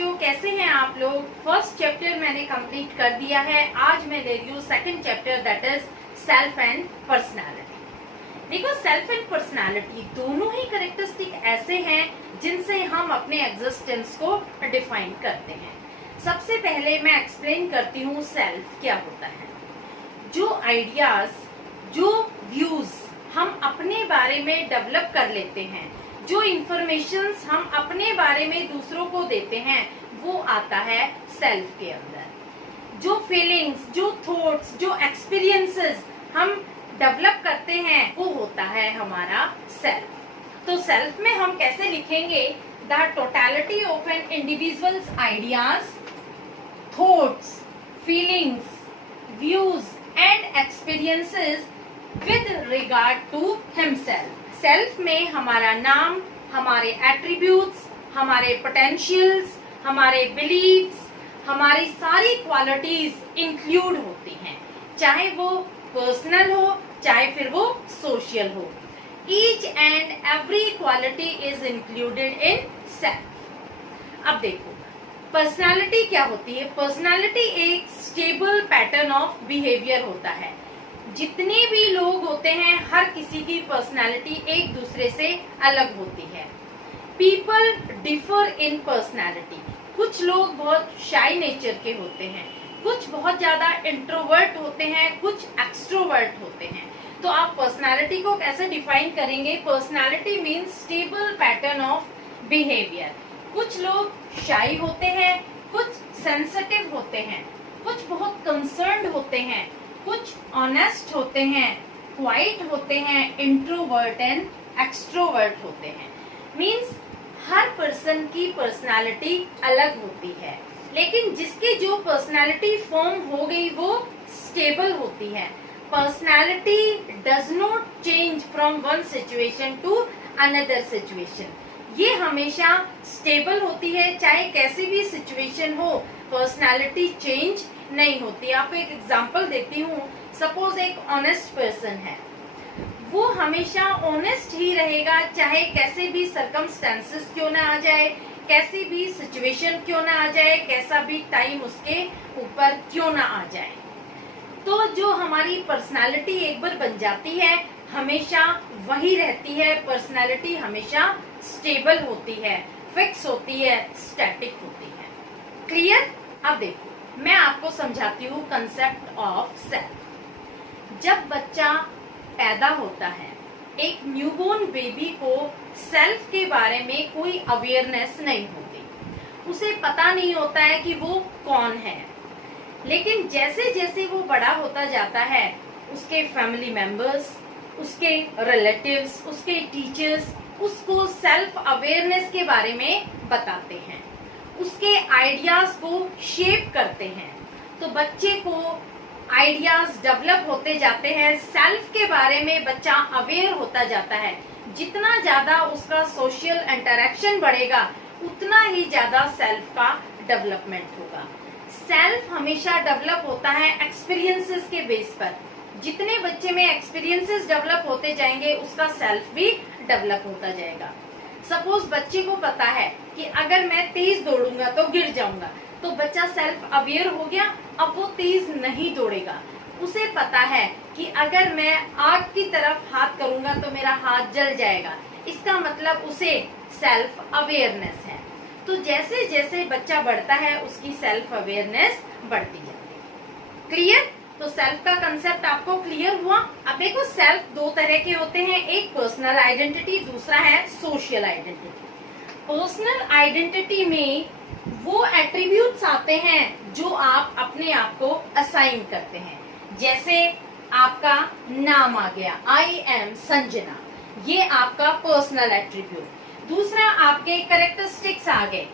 बच्चों, कैसे हैं आप लोग। फर्स्ट चैप्टर मैंने कंप्लीट कर दिया है। आज मैं दे रही हूँ second chapter, that is self and personality. देखो, सेल्फ एंड पर्सनालिटी दोनों ही कैरेक्टरिस्टिक ऐसे हैं जिनसे हम अपने एग्जिस्टेंस को डिफाइन करते हैं। सबसे पहले मैं एक्सप्लेन करती हूँ सेल्फ क्या होता है। जो आइडियाज, जो व्यूज हम अपने बारे में डेवलप कर लेते हैं, जो इंफॉर्मेशंस हम अपने बारे में दूसरों को देते हैं, वो आता है सेल्फ के अंदर। जो फीलिंग्स, जो थॉट्स, जो एक्सपीरियंसेस हम डेवलप करते हैं, वो होता है हमारा सेल्फ। तो सेल्फ में हम कैसे लिखेंगे, the totality of an individuals ideas, thoughts, feelings, views and experiences with regard to himself. Self में हमारा नाम, हमारे एट्रीब्यूट्स, हमारे पोटेंशियल्स, हमारे बिलीव्स, हमारी सारी क्वालिटीज इंक्लूड होती हैं, चाहे वो पर्सनल हो, चाहे फिर वो सोशल हो। Each and every quality is included in self. अब देखो, पर्सनालिटी क्या होती है। पर्सनालिटी एक स्टेबल पैटर्न ऑफ बिहेवियर होता है। जितने भी लोग होते हैं, हर किसी की पर्सनालिटी एक दूसरे से अलग होती है। People differ in personality. कुछ लोग बहुत शाई नेचर के होते हैं, कुछ बहुत ज्यादा इंट्रोवर्ट होते हैं, कुछ एक्सट्रोवर्ट होते हैं। तो आप पर्सनालिटी को कैसे डिफाइन करेंगे। Personality means stable pattern of behaviour. कुछ लोग शाई होते हैं, कुछ सेंसिटिव होते हैं, कुछ बहुत कंसर्न्ड होते हैं, कुछ ऑनेस्ट होते हैं, क्वाइट होते हैं, इंट्रोवर्ट एंड एक्सट्रोवर्ट होते हैं। मीन्स हर पर्सन की पर्सनालिटी अलग होती है, लेकिन जिसकी जो पर्सनालिटी फॉर्म हो गई वो स्टेबल होती है। Personality does not change from one situation to another situation. ये हमेशा स्टेबल होती है, चाहे कैसी भी सिचुएशन हो, पर्सनालिटी चेंज नहीं होती। आपको एक एग्जांपल देती हूँ। सपोज एक ऑनेस्ट पर्सन है, वो हमेशा ऑनेस्ट ही रहेगा, चाहे कैसे भी सर्कमस्टेंसेस क्यों ना आ जाए, कैसी भी सिचुएशन क्यों ना आ जाए, कैसा भी टाइम उसके ऊपर क्यों ना आ जाए। तो जो हमारी पर्सनालिटी एक बार बन जाती है, हमेशा वही रहती है। पर्सनालिटी हमेशा स्टेबल होती है, फिक्स होती है, स्टैटिक होती है। क्लियर। अब देखो, मैं आपको समझाती हूँ कंसेप्ट ऑफ सेल्फ। जब बच्चा पैदा होता है, एक न्यूबॉर्न बेबी को सेल्फ के बारे में कोई अवेयरनेस नहीं होती, उसे पता नहीं होता है कि वो कौन है। लेकिन जैसे जैसे वो बड़ा होता जाता है, उसके फैमिली मेंबर्स, उसके रिलेटिव्स, उसके टीचर्स उसको सेल्फ अवेयरनेस के बारे में बताते हैं, उसके आइडियाज को शेप करते हैं। तो बच्चे को आइडियाज डेवलप होते जाते हैं, सेल्फ के बारे में बच्चा अवेयर होता जाता है। जितना ज्यादा उसका सोशल इंटरेक्शन बढ़ेगा, उतना ही ज्यादा सेल्फ का डेवलपमेंट होगा। सेल्फ हमेशा डेवलप होता है एक्सपीरियंसेस के बेस पर। जितने बच्चे में एक्सपीरियंसेस डेवलप होते जाएंगे, उसका सेल्फ भी डेवलप होता जाएगा। सपोज बच्चे को पता है कि अगर मैं तेज दौड़ूंगा तो गिर जाऊंगा, तो बच्चा सेल्फ अवेयर हो गया, अब वो तेज नहीं दौड़ेगा। उसे पता है कि अगर मैं आग की तरफ हाथ करूंगा तो मेरा हाथ जल जाएगा, इसका मतलब उसे सेल्फ अवेयरनेस है। तो जैसे जैसे बच्चा बढ़ता है, उसकी सेल्फ अवेयरनेस बढ़ती जाती है। क्लियर। तो सेल्फ का कंसेप्ट आपको क्लियर हुआ। अब देखो, सेल्फ दो तरह के होते हैं, एक पर्सनल आइडेंटिटी, दूसरा है सोशल आइडेंटिटी। पर्सनल आइडेंटिटी में वो एट्रीब्यूट्स आते हैं जो आप अपने आप को असाइन करते हैं। जैसे आपका नाम आ गया, आई एम संजना, ये आपका पर्सनल एट्रीब्यूट। दूसरा आपके कैरेक्टरिस्टिक्स आ गए,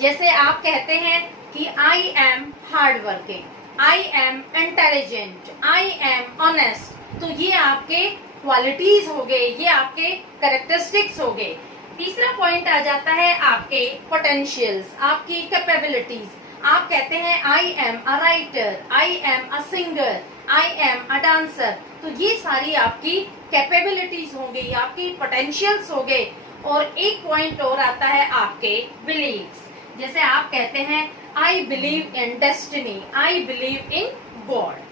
जैसे आप कहते हैं कि I am hard working, I am intelligent, I am honest. तो ये आपके क्वालिटीज हो गए, ये आपके कैरेक्टरिस्टिक्स हो गए। तीसरा पॉइंट आ जाता है आपके पोटेंशियल्स, आपकी कैपेबिलिटीज। आप कहते हैं I am a writer, I am a singer, I am a dancer. तो ये सारी आपकी कैपेबिलिटीज हो गई, आपकी पोटेंशियल्स हो गए। और एक पॉइंट और आता है आपके बिलीव्स। जैसे आप कहते हैं I believe in destiny, I believe in God.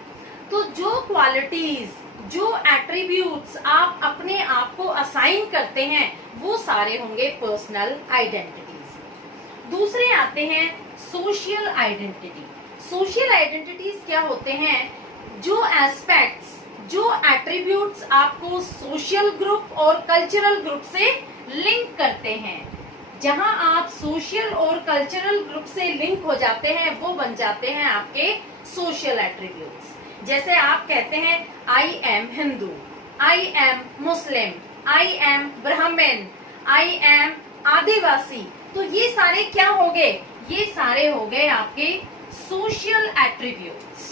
तो जो क्वालिटीज, जो एट्रीब्यूट्स आप अपने आप को असाइन करते हैं वो सारे होंगे पर्सनल आइडेंटिटीज। दूसरे आते हैं सोशल आइडेंटिटी। सोशल आइडेंटिटीज क्या होते हैं? जो एस्पेक्ट्स, जो एट्रीब्यूट्स आपको सोशल ग्रुप और कल्चरल ग्रुप से लिंक करते हैं। जहां आप सोशल और कल्चरल ग्रुप से लिंक हो जाते हैं वो बन जाते हैं आपके सोशल एट्रीब्यूट्स। जैसे आप कहते हैं I am Hindu, I am Muslim, I am ब्राह्मण, आई एम आदिवासी। तो ये सारे क्या हो गए? ये सारे हो गए आपके सोशल एट्रीब्यूट्स।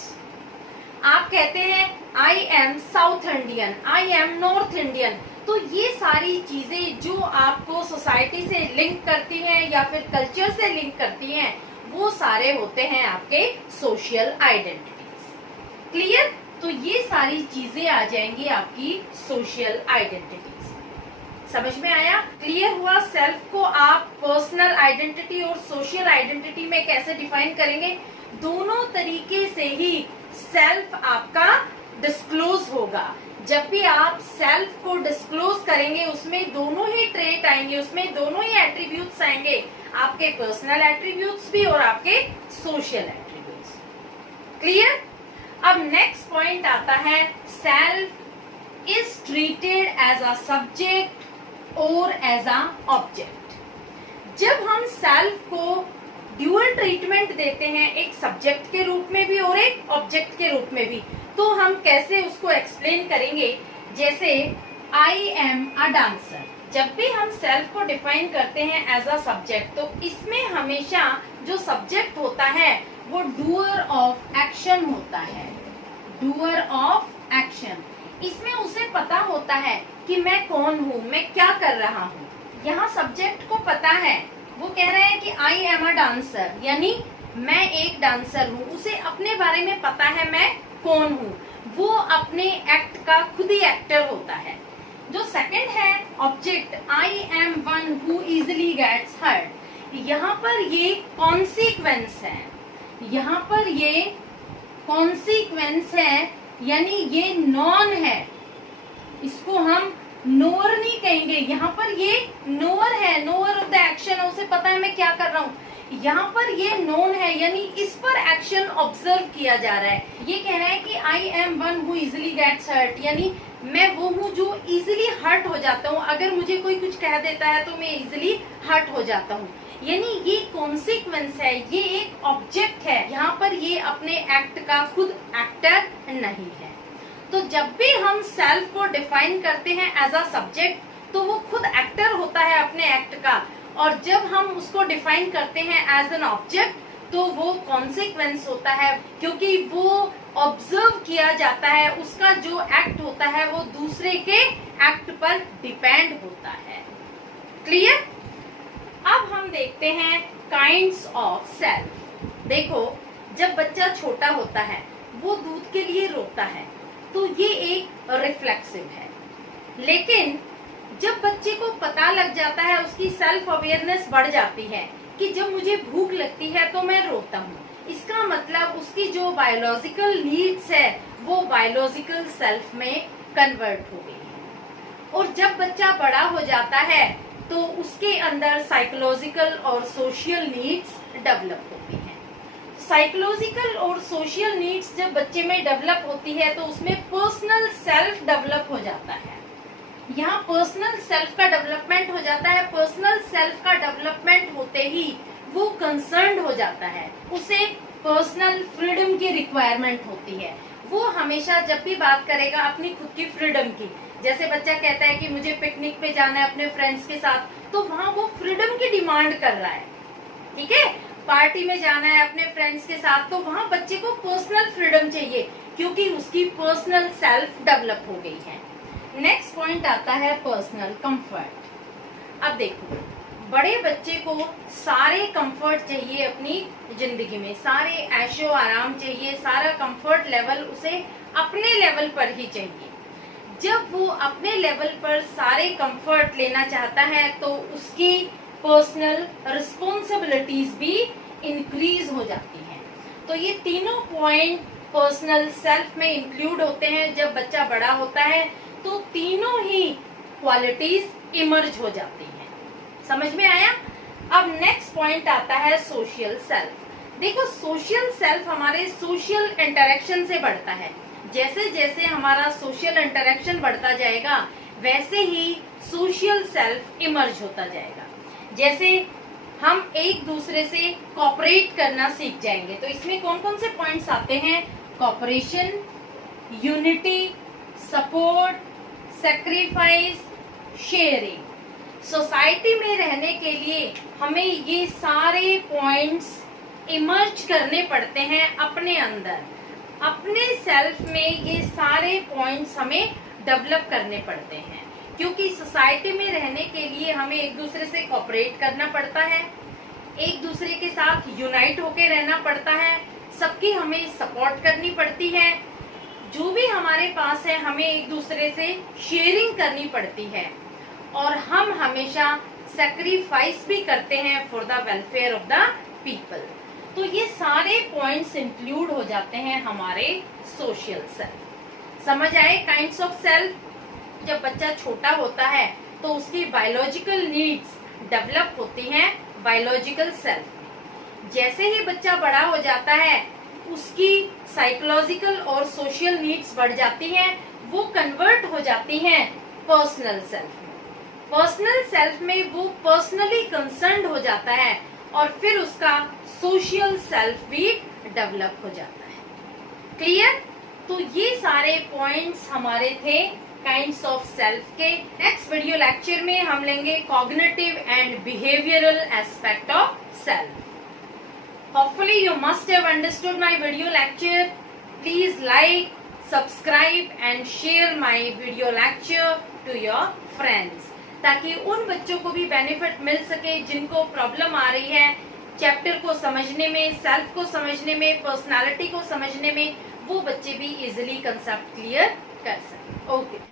आप कहते हैं I am south Indian, I am north Indian. तो ये सारी चीजें जो आपको सोसाइटी से लिंक करती हैं या फिर कल्चर से लिंक करती हैं वो सारे होते हैं आपके सोशल आइडेंटिटीज। क्लियर? तो ये सारी चीजें आ जाएंगी आपकी सोशल आइडेंटिटीज। समझ में आया? क्लियर हुआ? सेल्फ को आप पर्सनल आइडेंटिटी और सोशल आइडेंटिटी में कैसे डिफाइन करेंगे? दोनों तरीके से ही सेल्फ आपका डिस्क्लोज होगा। जब भी आप सेल्फ को डिस्क्लोज करेंगे उसमें दोनों ही ट्रेट आएंगे, उसमें दोनों ही एट्रीब्यूट्स आएंगे, आपके पर्सनल एट्रीब्यूट्स भी और आपके सोशल एट्रीब्यूट्स। क्लियर? अब नेक्स्ट पॉइंट आता है self is treated as a subject और एज अ ऑब्जेक्ट। जब हम सेल्फ को ड्यूअल ट्रीटमेंट देते हैं, एक सब्जेक्ट के रूप में भी और एक ऑब्जेक्ट के रूप में भी, तो हम कैसे उसको एक्सप्लेन करेंगे? जैसे आई एम अ डांसर। जब भी हम सेल्फ को डिफाइन करते हैं एज अ सब्जेक्ट तो इसमें हमेशा जो सब्जेक्ट होता है वो डूअर ऑफ एक्शन होता है। डूअर ऑफ एक्शन, इसमें उसे पता होता है कि मैं कौन हूँ, मैं क्या कर रहा हूँ। यहाँ सब्जेक्ट को पता है, वो कह रहे हैं कि आई एम अ डांसर, यानी मैं एक डांसर हूँ। उसे अपने बारे में पता है मैं कौन हूँ। वो अपने एक्ट का खुद ही एक्टर होता है। जो सेकंड है object, I am one who easily gets hurt. यहाँ पर ये कॉन्सिक्वेंस है, यहाँ पर ये कॉन्सिक्वेंस है, यानी ये नॉन है। इसको हम नोअर नहीं कहेंगे, यहाँ पर ये नोअर है, नोअर ऑफ द एक्शन। उसे पता है मैं क्या कर रहा हूँ। यहाँ पर ये नोन है, यानी इस पर एक्शन ऑब्जर्व किया जा रहा है। ये कह रहा है कि I am one who easily gets hurt, यानी मैं वो हूँ जो इजिली हर्ट हो जाता हूँ। अगर मुझे कोई कुछ कह देता है तो मैं इजिली हर्ट हो जाता हूँ। यानी ये कॉन्सिक्वेंस है, ये एक ऑब्जेक्ट है। यहाँ पर ये अपने एक्ट का खुद एक्टर नहीं है। तो जब भी हम सेल्फ को डिफाइन करते हैं एज अ सब्जेक्ट तो वो खुद एक्टर होता है अपने एक्ट का, और जब हम उसको डिफाइन करते हैं एज एन ऑब्जेक्ट तो वो कॉन्सिक्वेंस होता है, क्योंकि वो ऑब्जर्व किया जाता है। उसका जो एक्ट होता है वो दूसरे के एक्ट पर डिपेंड होता है। क्लियर? अब हम देखते हैं काइंड्स ऑफ सेल्फ। देखो, जब बच्चा छोटा होता है वो दूध के लिए रोता है तो ये एक रिफ्लेक्सिव है। लेकिन जब बच्चे को पता लग जाता है, उसकी सेल्फ अवेयरनेस बढ़ जाती है कि जब मुझे भूख लगती है तो मैं रोता हूँ, इसका मतलब उसकी जो बायोलॉजिकल नीड्स है वो बायोलॉजिकल सेल्फ में कन्वर्ट हो गई है। और जब बच्चा बड़ा हो जाता है तो उसके अंदर साइकोलॉजिकल और सोशल नीड्स डेवलप होती हैं। साइकोलॉजिकल और सोशल नीड्स जब बच्चे में डेवलप होती है तो उसमें पर्सनल सेल्फ डेवलप हो जाता है। यहाँ पर्सनल सेल्फ का डेवलपमेंट हो जाता है। पर्सनल सेल्फ का डेवलपमेंट होते ही वो कंसर्न्ड हो जाता है, उसे पर्सनल फ्रीडम की रिक्वायरमेंट होती है। वो हमेशा जब भी बात करेगा अपनी खुद की फ्रीडम की, जैसे बच्चा कहता है कि मुझे पिकनिक पे जाना है अपने फ्रेंड्स के साथ, तो वहाँ वो फ्रीडम की डिमांड कर रहा है। ठीक है, पार्टी में जाना है अपने फ्रेंड्स के साथ, तो वहाँ बच्चे को पर्सनल फ्रीडम चाहिए क्योंकि उसकी पर्सनल सेल्फ डेवलप हो गई है। नेक्स्ट पॉइंट आता है पर्सनल कंफर्ट। अब देखो, बड़े बच्चे को सारे कंफर्ट चाहिए अपनी जिंदगी में, सारे ऐशो आराम चाहिए, सारा कंफर्ट लेवल उसे अपने लेवल पर ही चाहिए। जब वो अपने लेवल पर सारे कंफर्ट लेना चाहता है तो उसकी पर्सनल रिस्पॉन्सिबिलिटीज भी इंक्रीज हो जाती हैं। तो ये तीनों पॉइंट पर्सनल सेल्फ में इंक्लूड होते हैं। जब बच्चा बड़ा होता है तो तीनों ही क्वालिटीज इमर्ज हो जाती हैं। समझ में आया? अब नेक्स्ट पॉइंट आता है सोशल सेल्फ। देखो, सोशल सेल्फ हमारे सोशल इंटरेक्शन से बढ़ता है। जैसे जैसे हमारा सोशल इंटरेक्शन बढ़ता जाएगा वैसे ही सोशल सेल्फ इमर्ज होता जाएगा। जैसे हम एक दूसरे से कोऑपरेट करना सीख जाएंगे तो इसमें कौन कौन से पॉइंट्स आते हैं? Cooperation, unity, support, sacrifice, sharing. Society में रहने के लिए हमें ये सारे पॉइंट्स इमर्ज करने पड़ते हैं अपने अंदर। अपने सेल्फ में ये सारे पॉइंट्स हमें डेवलप करने पड़ते हैं, क्योंकि सोसाइटी में रहने के लिए हमें एक दूसरे से कोऑपरेट करना पड़ता है, एक दूसरे के साथ यूनाइट होकर रहना पड़ता है, सबकी हमें सपोर्ट करनी पड़ती है। जो भी हमारे पास है हमें एक दूसरे से शेयरिंग करनी पड़ती है और हम हमेशा सैक्रिफाइस भी करते हैं for the welfare of the people. तो ये सारे पॉइंट्स इंक्लूड हो जाते हैं हमारे सोशल सेल्फ। समझ आए काइंड्स ऑफ सेल्फ? जब बच्चा छोटा होता है तो उसकी बायोलॉजिकल नीड्स डेवलप होती हैं बायोलॉजिकल सेल्फ। जैसे ही बच्चा बड़ा हो जाता है उसकी साइकोलॉजिकल और सोशल नीड्स बढ़ जाती हैं, वो कन्वर्ट हो जाती हैं पर्सनल सेल्फ में। पर्सनल सेल्फ में वो पर्सनली कंसर्न्ड हो जाता है और फिर उसका सोशल सेल्फ भी डेवलप हो जाता है। क्लियर? तो ये सारे पॉइंट्स हमारे थे काइंड्स ऑफ सेल्फ के। नेक्स्ट वीडियो लेक्चर में हम लेंगे cognitive and behavioural aspect of self. Hopefully you must have understood my video lecture. Please like, subscribe and share my video lecture to your friends, ताकि उन बच्चों को भी benefit मिल सके जिनको प्रॉब्लम आ रही है चैप्टर को समझने में, सेल्फ को समझने में, पर्सनालिटी को समझने में। वो बच्चे भी इजिली कंसेप्ट क्लियर कर सके। ओके।